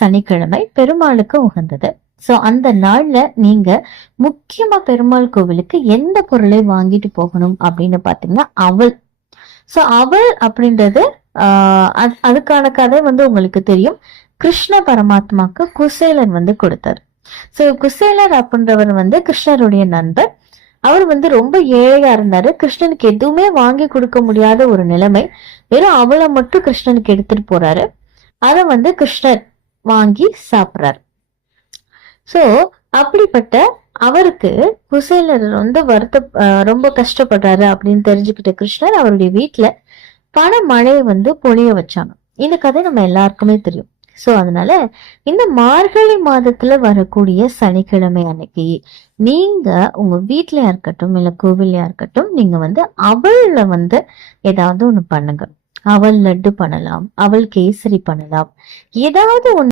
சனிக்கிழமை பெருமாளுக்கு உகந்தது. சோ அந்த நாள்ல நீங்க முக்கியமா பெருமாள் கோவிலுக்கு எந்த பொருளை வாங்கிட்டு போகணும் அப்படின்னு பாத்தீங்கன்னா அவல். சோ அவல் அப்படின்றது அதுக்கான கதை உங்களுக்கு தெரியும். கிருஷ்ண பரமாத்மாக்கு குசேலன் கொடுத்தார். சோ குசேலர் அப்படின்றவர் கிருஷ்ணருடைய நண்பர். அவர் ரொம்ப ஏழையா இருந்தாரு. கிருஷ்ணனுக்கு எதுவுமே வாங்கி கொடுக்க முடியாத ஒரு நிலைமை. வெறும் அவளை மட்டும் கிருஷ்ணனுக்கு எடுத்துட்டு போறாரு. அத கிருஷ்ணர் வாங்கி சாப்பிடுறாரு. சோ அப்படிப்பட்ட அவருக்கு குசேலர் ரொம்ப கஷ்டப்படுறாரு அப்படின்னு தெரிஞ்சுக்கிட்ட கிருஷ்ணர் அவருடைய வீட்டுல பண மழையை பொழிய வச்சாங்க. இந்த கதை நம்ம எல்லாருக்குமே தெரியும். சோ அதனால இந்த மார்கழி மாதத்துல வரக்கூடிய சனிக்கிழமை அன்னைக்கு நீங்க உங்க வீட்லயா இருக்கட்டும் இல்ல கோவில்லையா இருக்கட்டும், நீங்க அவள்ல ஏதாவது ஒண்ணு பண்ணுங்க. அவள் லட்டு பண்ணலாம், அவள் கேசரி பண்ணலாம், ஏதாவது ஒண்ணு